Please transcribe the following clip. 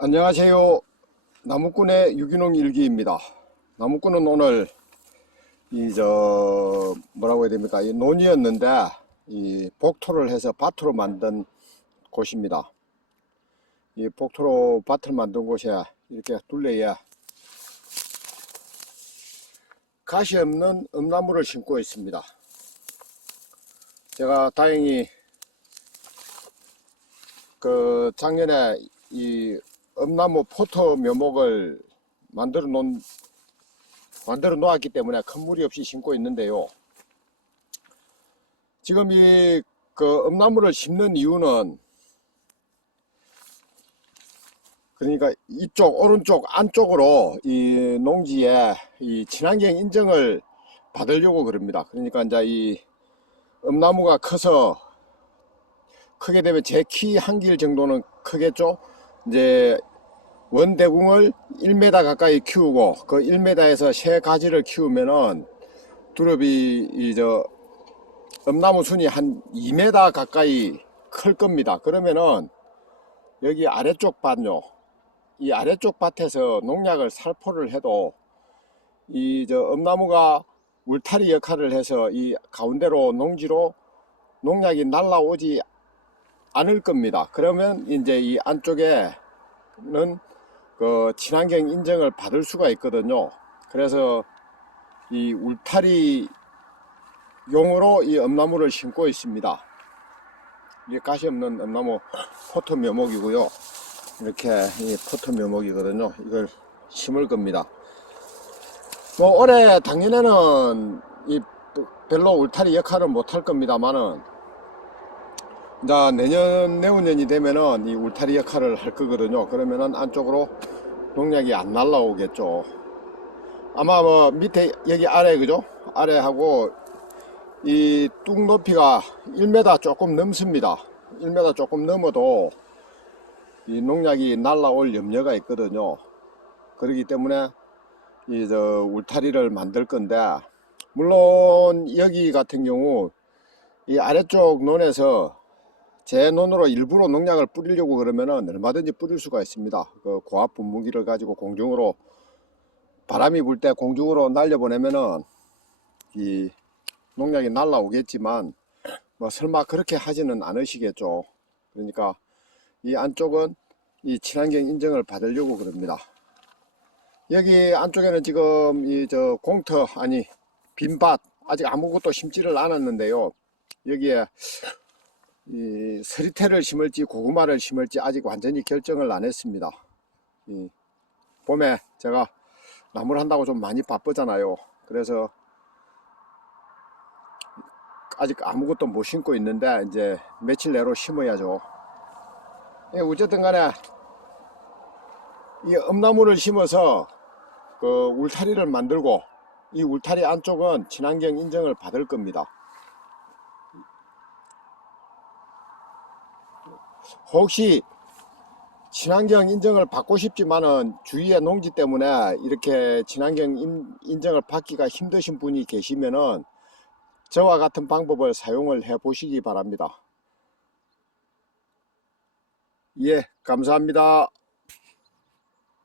안녕하세요. 나무꾼의 유기농 일기입니다. 나무꾼은 오늘 이 저 뭐라고 해야 됩니까? 이 논이었는데 이 복토를 해서 밭으로 만든 곳입니다. 이 복토로 밭을 만든 곳에 이렇게 둘레에 가시 없는 엄나무를 심고 있습니다. 제가 다행히 그 작년에 이 엄나무 포터 묘목을 만들어 놓은 만들어 놓았기 때문에 큰 무리 없이 심고 있는데요. 지금 이 그 엄나무를 심는 이유는 그러니까 이쪽 오른쪽 안쪽으로 이 농지에 이 친환경 인증을 받으려고 그럽니다. 그러니까 이제 이 엄나무가 커서 크게 되면 제 키 한 길 정도는 크겠죠. 이제 원대궁을 1m 가까이 키우고 그 1m에서 세 가지를 키우면은 두릅이 이저 엄나무 순이 한 2m 가까이 클 겁니다. 그러면은 여기 아래쪽 밭요. 이 아래쪽 밭에서 농약을 살포를 해도 이 저 엄나무가 울타리 역할을 해서 이 가운데로 농지로 농약이 날라오지 않을 겁니다. 그러면 이제 이 안쪽에는 그 친환경 인증을 받을 수가 있거든요. 그래서 이 울타리 용으로 이 엄나무를 심고 있습니다. 이게 가시 없는 엄나무 포토 묘목이고요. 이렇게 이 포토 묘목이거든요. 이걸 심을 겁니다. 뭐 올해 작년에는 이 별로 울타리 역할은 못할 겁니다만은 이제 내년 내후년이 되면은 이 울타리 역할을 할 거거든요. 그러면은 안쪽으로 농약이 안 날라오겠죠. 아마 뭐 밑에 여기 아래 그죠? 아래하고 이 뚝 높이가 1m 조금 넘습니다. 1m 조금 넘어도 이 농약이 날라올 염려가 있거든요. 그렇기 때문에 이 저 울타리를 만들 건데 물론 여기 같은 경우 이 아래쪽 논에서 제 논으로 일부러 농약을 뿌리려고 그러면은 얼마든지 뿌릴 수가 있습니다. 그 고압 분무기를 가지고 공중으로 바람이 불 때 공중으로 날려보내면은 이 농약이 날라오겠지만 뭐 설마 그렇게 하지는 않으시겠죠. 그러니까 이 안쪽은 이 친환경 인증을 받으려고 그럽니다. 여기 안쪽에는 지금 이 저 공터 아니 빈밭 아직 아무것도 심지를 않았는데요. 여기에 이 서리태를 심을지 고구마를 심을지 아직 완전히 결정을 안 했습니다. 이 봄에 제가 나무를 한다고 좀 많이 바쁘잖아요. 그래서 아직 아무것도 못 심고 있는데 이제 며칠 내로 심어야죠. 예, 어쨌든 간에 이 엄나무를 심어서 그 울타리를 만들고 이 울타리 안쪽은 친환경 인증을 받을 겁니다. 혹시 친환경 인증을 받고 싶지만은 주위의 농지 때문에 이렇게 친환경 인, 인증을 받기가 힘드신 분이 계시면은 저와 같은 방법을 사용을 해 보시기 바랍니다. 예, 감사합니다.